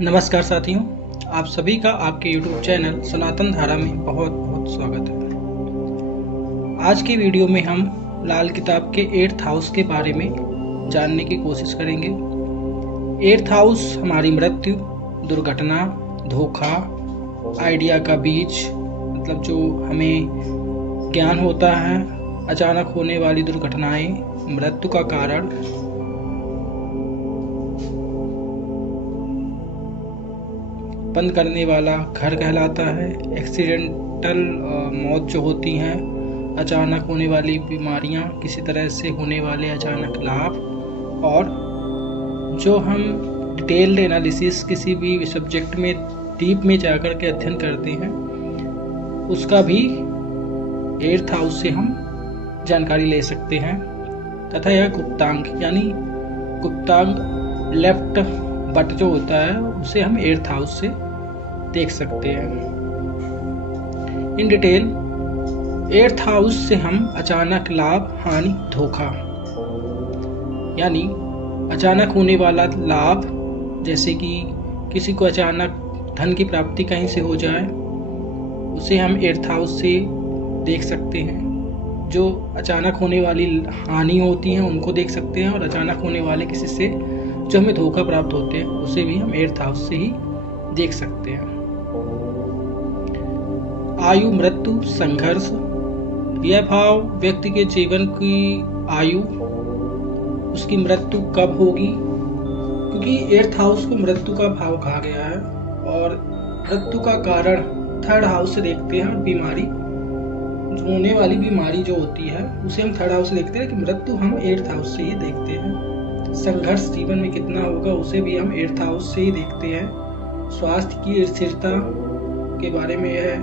नमस्कार साथियों, आप सभी का आपके YouTube चैनल सनातन धारा में बहुत बहुत स्वागत है। आज की वीडियो में हम लाल किताब के 8th हाउस के बारे में जानने की कोशिश करेंगे। 8th हाउस हमारी मृत्यु, दुर्घटना, धोखा, आइडिया का बीज, मतलब जो हमें ज्ञान होता है, अचानक होने वाली दुर्घटनाएं, मृत्यु का कारण, बंद करने वाला घर कहलाता है। एक्सीडेंटल मौत जो होती हैं, अचानक होने वाली बीमारियां, किसी तरह से होने वाले अचानक लाभ, और जो हम डिटेल्ड एनालिसिस किसी भी सब्जेक्ट में डीप में जाकर के अध्ययन करते हैं, उसका भी 8th हाउस से हम जानकारी ले सकते हैं। तथा यह गुप्तांग यानी गुप्तांग लेफ्ट बट जो होता है, उसे हम 8th हाउस से देख सकते हैं। इन डिटेल 8th हाउस से हम अचानक लाभ, हानि, धोखा यानी अचानक होने वाला लाभ, जैसे कि किसी को अचानक धन की प्राप्ति कहीं से हो जाए, उसे हम 8th हाउस से देख सकते हैं। जो अचानक होने वाली हानि होती है उनको देख सकते हैं, और अचानक होने वाले किसी से जो हमें धोखा प्राप्त होते हैं उसे भी हम 8th हाउस से ही देख सकते हैं। आयु, मृत्यु, संघर्ष, यह भाव व्यक्ति के जीवन की आयु, उसकी मृत्यु कब होगी, क्योंकि 8th हाउस को मृत्यु का भाव कहा गया है, और मृत्यु का कारण 3rd हाउस से देखते हैं। बीमारी, होने वाली बीमारी जो होती है उसे हम 3rd हाउस से देखते हैं, कि मृत्यु हम 8th हाउस से ही देखते हैं। संघर्ष जीवन में कितना होगा उसे भी हम 8th हाउस से ही देखते हैं। स्वास्थ्य की स्थिरता के बारे में यह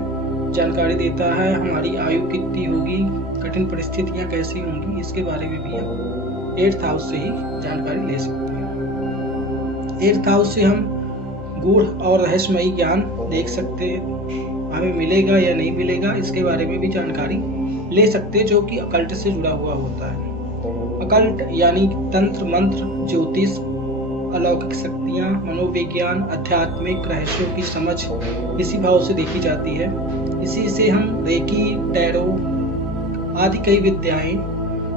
जानकारी देता है। हमारी आयु कितनी होगी, कठिन परिस्थितियां कैसी होंगी, इसके बारे में भी हम 8th हाउस से ही जानकारी ले सकते हैं। 8th हाउस से हम गूढ़ और रहस्यमयी ज्ञान देख सकते हैं। हमें मिलेगा या नहीं मिलेगा, इसके बारे में भी जानकारी ले सकते हैं, जो कि अकल्ट से जुड़ा हुआ होता है। अकल्ट यानी तंत्र, मंत्र, ज्योतिष, अलौकिक शक्तियां, मनोविज्ञान, आध्यात्मिक रहस्यों की समझ इसी भाव से देखी जाती है। इसी से हम रेकी, टैरो आदि कई विद्याएं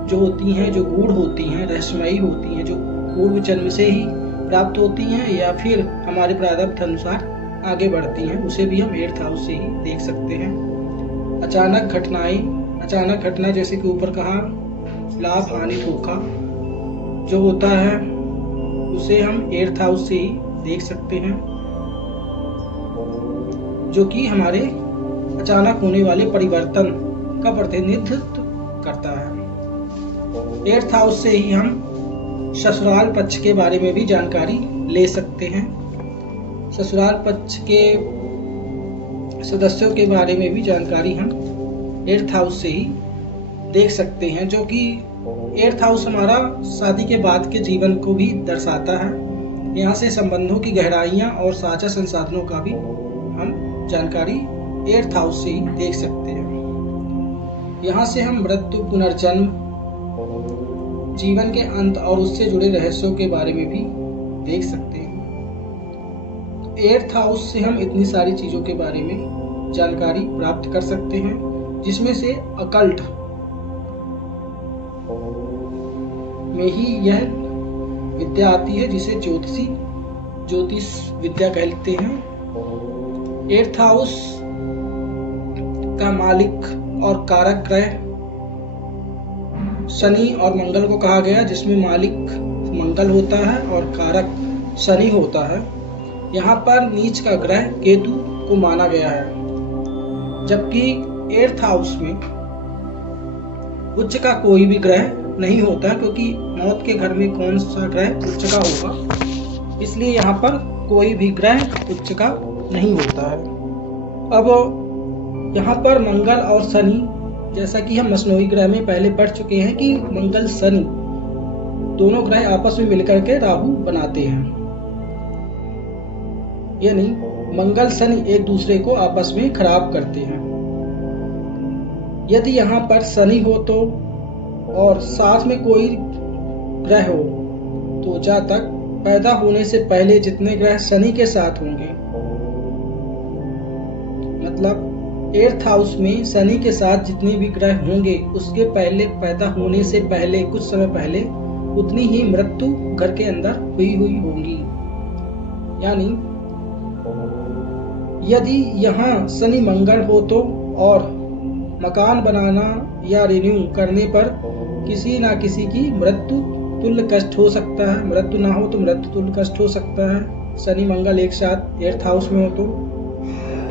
जो होती हैं, जो गूढ़ होती हैं, रहस्यमयी होती हैं, जो पूर्व जन्म से ही प्राप्त होती हैं या फिर हमारे प्रारब्ध अनुसार आगे बढ़ती हैं, उसे भी हम 8th हाउस से ही देख सकते हैं। अचानक घटनाएं, अचानक घटना जैसे कि ऊपर कहा, लाभ, हानि, धोखा जो होता है उसे हम 8th हाउस से ही देख सकते हैं, जो कि हमारे अचानक होने वाले परिवर्तन का प्रतिनिधित्व करता है। 8th हाउस से ही हम ससुराल पक्ष के बारे में भी जानकारी ले सकते हैं। ससुराल पक्ष के सदस्यों के बारे में भी जानकारी हम 8th हाउस से ही देख सकते हैं, जो कि 8th हाउस हमारा शादी के बाद के जीवन को भी दर्शाता है। यहाँ से संबंधों की गहराइयाँ और साझा संसाधनों का भी हम जानकारी 8th हाउस से ही देख सकते हैं। यहाँ से हम मृत्यु, पुनर्जन्म, जीवन के अंत और उससे जुड़े रहस्यों के बारे में भी देख सकते हैं। 8th हाउस से हम इतनी सारी चीजों के बारे में जानकारी प्राप्त कर सकते हैं, जिसमें से अकल्ट में ही यह विद्या आती है, जिसे ज्योतिष विद्या कहते हैं। 8th हाउस का मालिक और कारक ग्रह शनि और मंगल को कहा गया, जिसमें मालिक मंगल होता है और कारक शनि होता है। यहाँ पर नीच का ग्रह केतु को माना गया है, जबकि 8th हाउस में उच्च का कोई भी ग्रह नहीं होता, क्योंकि मौत के घर में कौन सा ग्रह उच्च का होगा, इसलिए यहाँ पर कोई भी ग्रह उच्च का नहीं होता है। अब यहाँ पर मंगल और शनि, जैसा कि हम मसनोई ग्रह में पहले पढ़ चुके हैं कि मंगल शनि दोनों ग्रह आपस में मिलकर के राहु बनाते हैं, यानी मंगल शनि एक दूसरे को आपस में खराब करते हैं। यदि यहाँ पर शनि हो तो और साथ में कोई ग्रह हो तो जातक पैदा होने से पहले जितने ग्रह शनि के साथ होंगे, मतलब 8th हाउस में शनि के साथ जितने भी ग्रह होंगे उसके पहले पैदा होने से पहले कुछ समय पहले उतनी ही मृत्यु घर के अंदर हुई होंगी। यानी यदि यहाँ शनि मंगल हो तो और मकान बनाना या रिन्यू करने पर किसी ना किसी की मृत्यु तुल्य कष्ट हो सकता है, मृत्यु ना हो तो मृत्यु तुल्य कष्ट हो सकता है। शनि मंगल एक साथ 8th हाउस में हो तो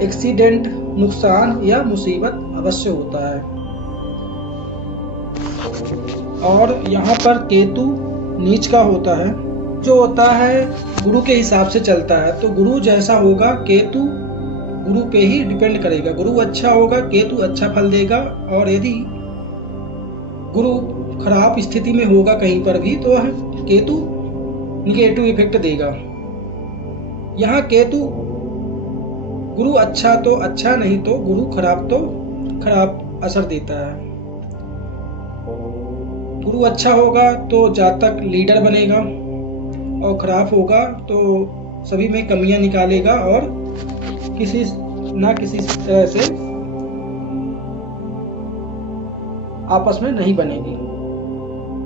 एक्सीडेंट, नुकसान या मुसीबत अवश्य होता है। और यहाँ पर केतु नीच का होता है, जो होता है गुरु के हिसाब से चलता है। तो गुरु जैसा होगा केतु गुरु पे ही डिपेंड करेगा। गुरु अच्छा होगा केतु अच्छा फल देगा, और यदि गुरु खराब स्थिति में होगा कहीं पर भी तो केतु निगेटिव इफेक्ट देगा। यहाँ केतु गुरु अच्छा तो अच्छा, नहीं तो गुरु खराब तो खराब असर देता है। गुरु अच्छा होगा तो जातक लीडर बनेगा, और खराब होगा तो सभी में कमियां निकालेगा और किसी ना किसी तरह से आपस में नहीं बनेगी।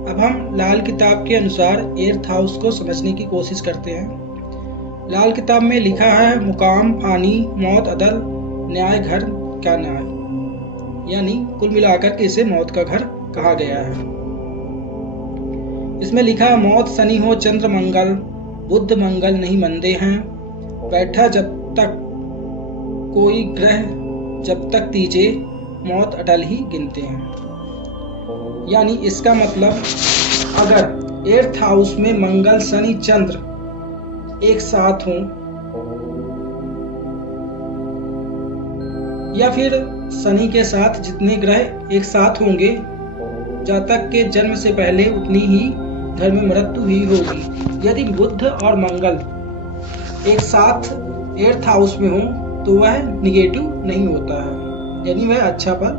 अब हम लाल किताब के अनुसार 8th हाउस को समझने की कोशिश करते हैं। लाल किताब में लिखा है मुकाम, फानी, मौत, अदल, न्याय, घर का न्याय, यानी कुल मिलाकर के इसे मौत का घर कहा गया है। इसमें लिखा है मौत शनि हो चंद्र मंगल, बुध मंगल नहीं मंदे हैं, बैठा जब तक कोई ग्रह जब तक तीजे, मौत अटल ही गिनते हैं। यानी इसका मतलब अगर 8th हाउस में मंगल शनि चंद्र एक साथ हों या फिर शनि के साथ जितने ग्रह एक साथ होंगे, जातक के जन्म से पहले उतनी ही घर में मृत्यु ही होगी। यदि बुध और मंगल एक साथ 8th हाउस में हो तो वह निगेटिव नहीं होता है, यानी वह अच्छा फल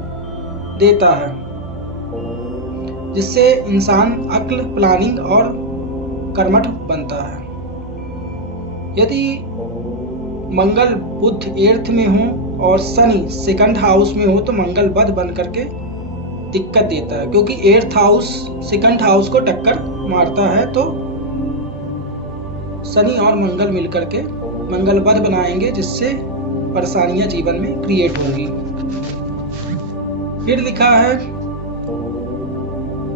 देता है, जिससे इंसान अक्ल, प्लानिंग और कर्मठ बनता है। यदि मंगल बुध 8th में हो और शनि 2nd हाउस में हो तो मंगल बद बन करके दिक्कत देता है, क्योंकि 8th हाउस 2nd हाउस को टक्कर मारता है। तो शनि और मंगल मिलकर के मंगल बद बनाएंगे, जिससे परेशानियां जीवन में क्रिएट होंगी। फिर लिखा है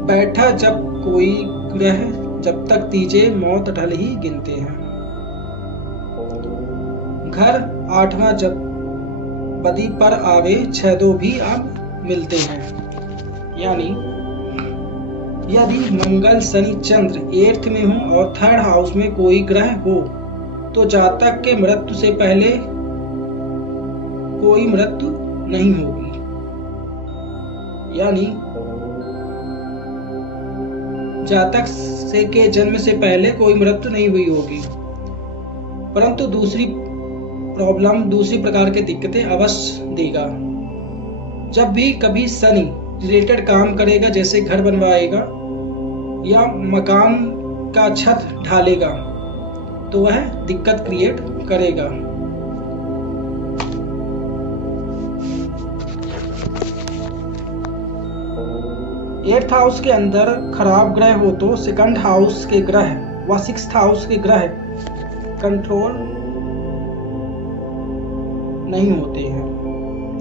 बैठा जब कोई ग्रह जब तक तीजे, मौत अटल ही गिनते हैं। घर 8वां जब बदी पर आवे, 6 दो भी अब मिलते हैं। यानी यदि मंगल शनि चंद्र 8th में हो और 3rd हाउस में कोई ग्रह हो तो जातक के मृत्यु से पहले कोई मृत्यु नहीं होगी। यानी जातक से के जन्म से पहले कोई मृत्यु नहीं हुई होगी, परंतु दूसरी प्रकार की दिक्कतें अवश्य देगा। जब भी कभी शनि रिलेटेड काम करेगा, जैसे घर बनवाएगा या मकान का छत ढालेगा, तो वह दिक्कत क्रिएट करेगा। एट्थ हाउस के अंदर खराब ग्रह हो तो 2nd हाउस के ग्रह व 6th हाउस के ग्रह कंट्रोल नहीं होते हैं,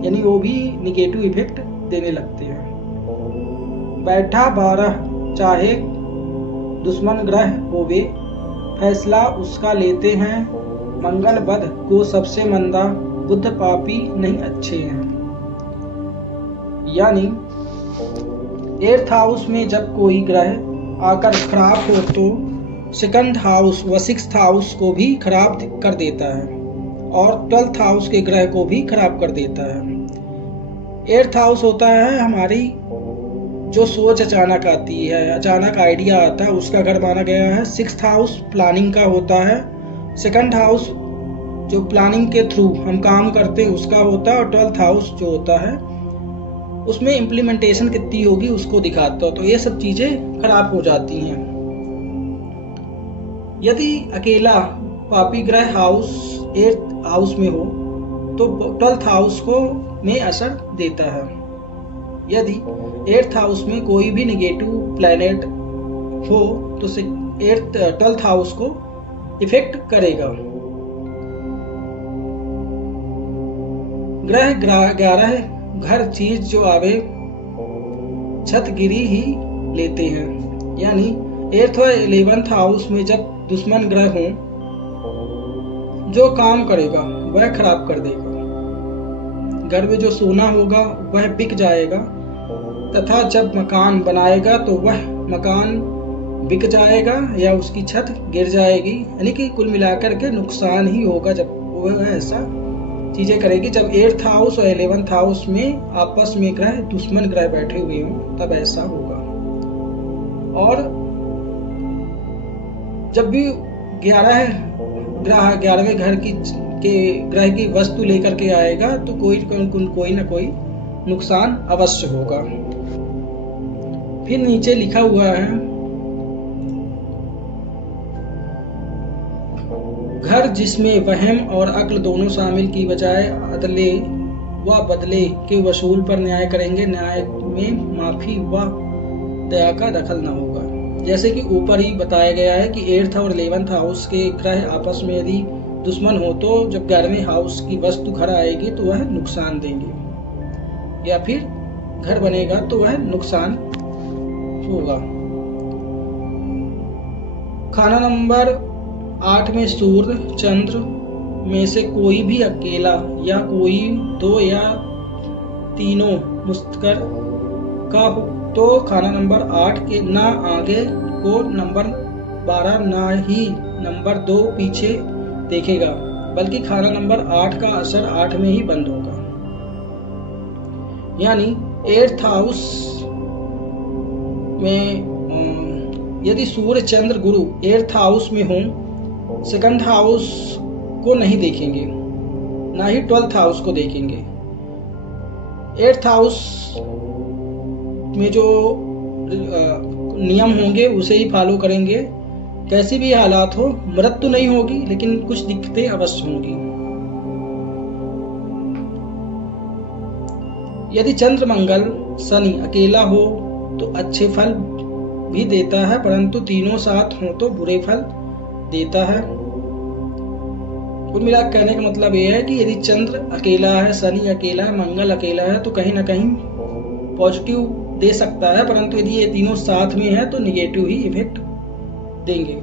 यानी वो भी निगेटिव इफेक्ट देने लगते हैं। बैठा 12 चाहे दुश्मन ग्रह होवे, फैसला उसका लेते हैं। मंगल बध को सबसे मंदा, बुध पापी नहीं अच्छे हैं। यानी 8th हाउस में जब कोई ग्रह आकर खराब हो तो 2nd हाउस व 6th हाउस को भी खराब कर देता है और 12th हाउस के ग्रह को भी खराब कर देता है। 8th हाउस होता है हमारी जो सोच अचानक आती है, अचानक आइडिया आता है, उसका घर माना गया है। 6th हाउस प्लानिंग का होता है। 2nd हाउस जो प्लानिंग के थ्रू हम काम करते हैं उसका होता है, और 12th हाउस जो होता है उसमें इम्प्लीमेंटेशन कितनी होगी उसको दिखाता है। तो ये सब चीजें खराब हो जाती हैं। यदि अकेला पापी ग्रह हाउस 8th हाउस में हो तो 12th हाउस को में असर देता है। यदि 8th हाउस में कोई भी नेगेटिव प्लैनेट हो तो 12th हाउस को इफेक्ट करेगा। ग्रह 11 घर चीज जो आवे छतगिरी ही लेते हैं, यानी 8th और 11th हाउस में जब दुश्मन ग्रह हो, जो काम करेगा वह खराब कर देगा। घर में जो सोना होगा वह बिक जाएगा, तथा जब मकान बनाएगा तो वह मकान बिक जाएगा या उसकी छत गिर जाएगी, यानी कि कुल मिलाकर के नुकसान ही होगा जब वह ऐसा चीजें करेगी। जब 8th हाउस और 11th हाउस में आपस में ग्रह दुश्मन ग्रह बैठे हुए हों तब ऐसा होगा। और जब भी 11वें घर के ग्रह की वस्तु लेकर के आएगा तो कोई ना कोई नुकसान अवश्य होगा। फिर नीचे लिखा हुआ है, घर जिसमें वहम और अक्ल दोनों शामिल की बजाय अदले व बदले के वसूल पर न्याय करेंगे, न्याय में माफी व दया का दखल न होगा। जैसे कि ऊपर ही बताया गया है कि 8th और 11th हाउस के ग्रह आपस में यदि दुश्मन हो तो जब 11वें हाउस की वस्तु घर आएगी तो वह नुकसान देंगे, या फिर घर बनेगा तो वह नुकसान होगा। खाना नंबर 8 में सूर्य चंद्र में से कोई भी अकेला या कोई दो या तीनों मुश्तकर का हो तो खाना नंबर 8 के ना आगे को नंबर 12 ना ही नंबर 2 पीछे देखेगा, बल्कि खाना नंबर 8 का असर 8 में ही बंद होगा। यानी 8th हाउस में यदि सूर्य चंद्र गुरु 8th हाउस में हो, 2nd हाउस को नहीं देखेंगे, ना ही 12th हाउस को देखेंगे। 8th हाउस में जो नियम होंगे उसे ही फॉलो करेंगे। कैसी भी हालात हो, मृत्यु नहीं होगी लेकिन कुछ दिक्कतें अवश्य होंगी। यदि चंद्र मंगल शनि अकेला हो तो अच्छे फल भी देता है, परंतु तीनों साथ हो तो बुरे फल देता है। कुल मिलाकर कहने का मतलब यह है कि यदि चंद्र अकेला है, शनि अकेला है, मंगल अकेला है तो कहीं ना कहीं पॉजिटिव दे सकता है, परंतु यदि ये तीनों साथ में है तो निगेटिव ही इफेक्ट देंगे।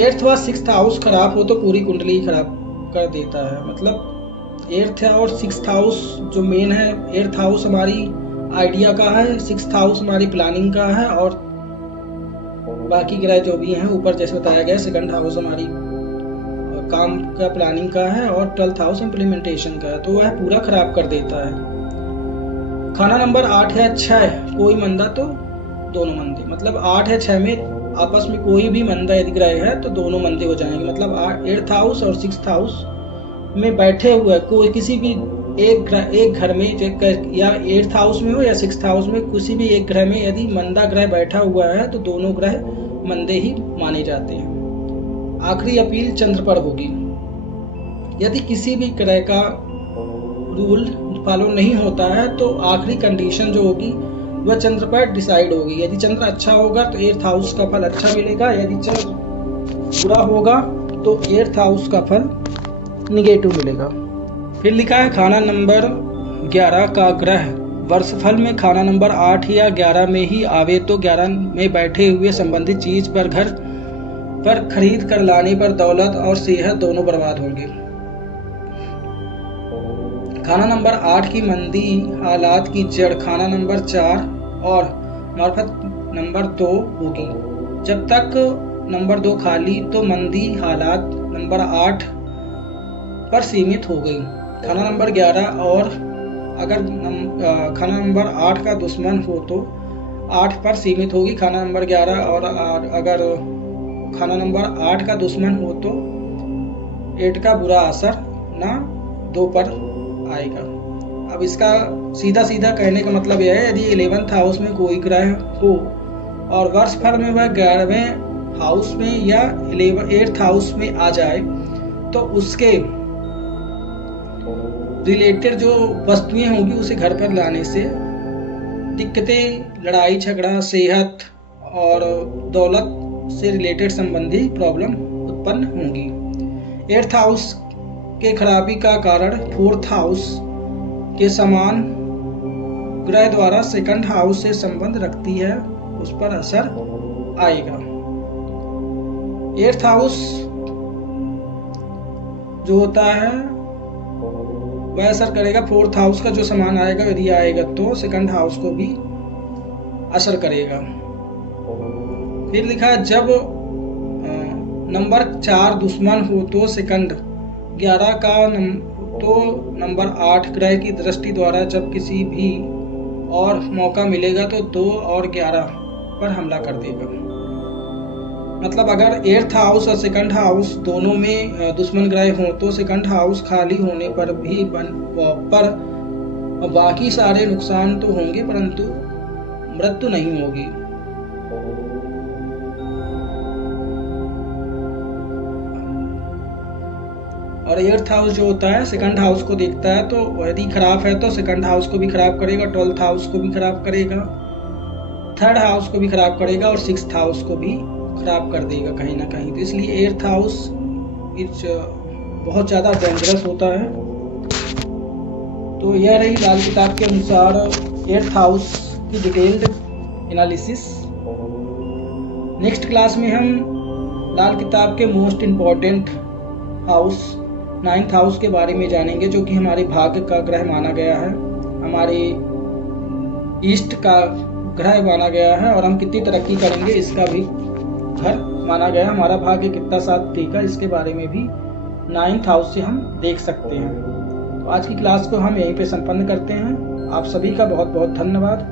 8th व 6th हाउस खराब हो तो पूरी कुंडली खराब कर देता है। मतलब 8th और 6th हाउस जो मेन है, 8th हाउस हमारी आइडिया का है, 6th हाउस हमारी प्लानिंग का है, और बाकी ग्रह जो भी हैं ऊपर जैसे बताया गया 2nd हाउस हमारी काम का प्लानिंग का है, और 12th हाउस इम्प्लीमेंटेशन का है, तो वह पूरा खराब कर देता है। खाना नंबर 8 या 6 कोई मंदा तो दोनों मंदे, मतलब 8 या 6 में आपस में कोई भी मंदा यदि ग्रह है तो दोनों मंदे हो जाएंगे। मतलब 8th हाउस और 6th हाउस में बैठे हुए कोई किसी भी एक घर में या 8th हाउस में हो या 6th हाउस में किसी भी एक ग्रह में यदि मंदा ग्रह बैठा हुआ है तो दोनों ग्रह मंदे ही माने जाते हैं। आखिरी अपील चंद्र पर होगी। यदि किसी भी ग्रह का रूल फॉलो नहीं होता है तो आखिरी कंडीशन जो होगी वह चंद्र पर डिसाइड होगी। यदि चंद्र अच्छा होगा तो 8th हाउस का फल अच्छा मिलेगा, यदि चंद्र बुरा होगा तो 8th हाउस का फल निगेटिव मिलेगा। फिर लिखा है खाना नंबर 11 का ग्रह वर्षफल में खाना नंबर 8 या 11 में ही आवे तो 11 में बैठे हुए संबंधित चीज पर घर पर खरीद कर लाने पर दौलत और सेहत दोनों बर्बाद होंगे। खाना नंबर 8 की मंदी हालात की जड़ खाना नंबर 4 और मार्फत नंबर 2 होगी। जब तक नंबर 2 खाली तो मंदी हालात नंबर 8 पर सीमित हो गई। खाना नंबर 11 और अगर खाना नंबर 8 का दुश्मन हो तो 8 पर सीमित होगी। खाना नंबर 11 और अगर खाना नंबर 8 का दुश्मन हो तो 8 का बुरा असर ना 2 पर आएगा। अब इसका सीधा सीधा कहने का मतलब यह है, यदि 11th हाउस में कोई ग्रह हो और वर्ष भर में वह 11वें हाउस में या 8th हाउस में आ जाए तो उसके रिलेटेड जो वस्तुएं होंगी उसे घर पर लाने से दिक्कतें, लड़ाई झगड़ा, सेहत और दौलत से रिलेटेड संबंधी प्रॉब्लम उत्पन्न होंगी। 8th हाउस के खराबी का कारण 4th हाउस के समान ग्रह द्वारा 2nd हाउस से संबंध रखती है, उस पर असर आएगा। 8th हाउस जो होता है वह असर करेगा 4th हाउस का, जो समान आएगा यदि आएगा तो 2nd हाउस को भी असर करेगा। फिर लिखा है जब नंबर 4 दुश्मन हो तो 2nd 11 का तो नंबर 8 ग्रह की दृष्टि द्वारा जब किसी भी और मौका मिलेगा तो 2 और 11 पर हमला कर देगा। मतलब अगर 8th हाउस और 2nd हाउस दोनों में दुश्मन ग्रह हो तो 2nd हाउस खाली होने पर भी पर बाकी सारे नुकसान तो होंगे परंतु मृत्यु नहीं होगी। और 8th हाउस जो होता है 2nd हाउस को देखता है, तो यदि खराब है तो 2nd हाउस को भी खराब करेगा, 12th हाउस को भी खराब करेगा, 3rd हाउस को भी खराब करेगा और 6th हाउस को भी खराब कर देगा कहीं ना कहीं। तो इसलिए 8th हाउस बहुत ज़्यादा डेंजरस होता है। तो यह रही लाल किताब के अनुसार 8th हाउस की डिटेल्ड एनालिसिस। नेक्स्ट क्लास में हम लाल किताब के most important house 9th house के बारे में जानेंगे, जो कि हमारे भाग्य का ग्रह माना गया है, हमारे ईस्ट का ग्रह माना गया है और हम कितनी तरक्की करेंगे इसका भी घर माना गया। हमारा भाग्य कितना साथ देगा इसके बारे में भी 9th हाउस से हम देख सकते हैं। तो आज की क्लास को हम यहीं पे संपन्न करते हैं। आप सभी का बहुत बहुत धन्यवाद।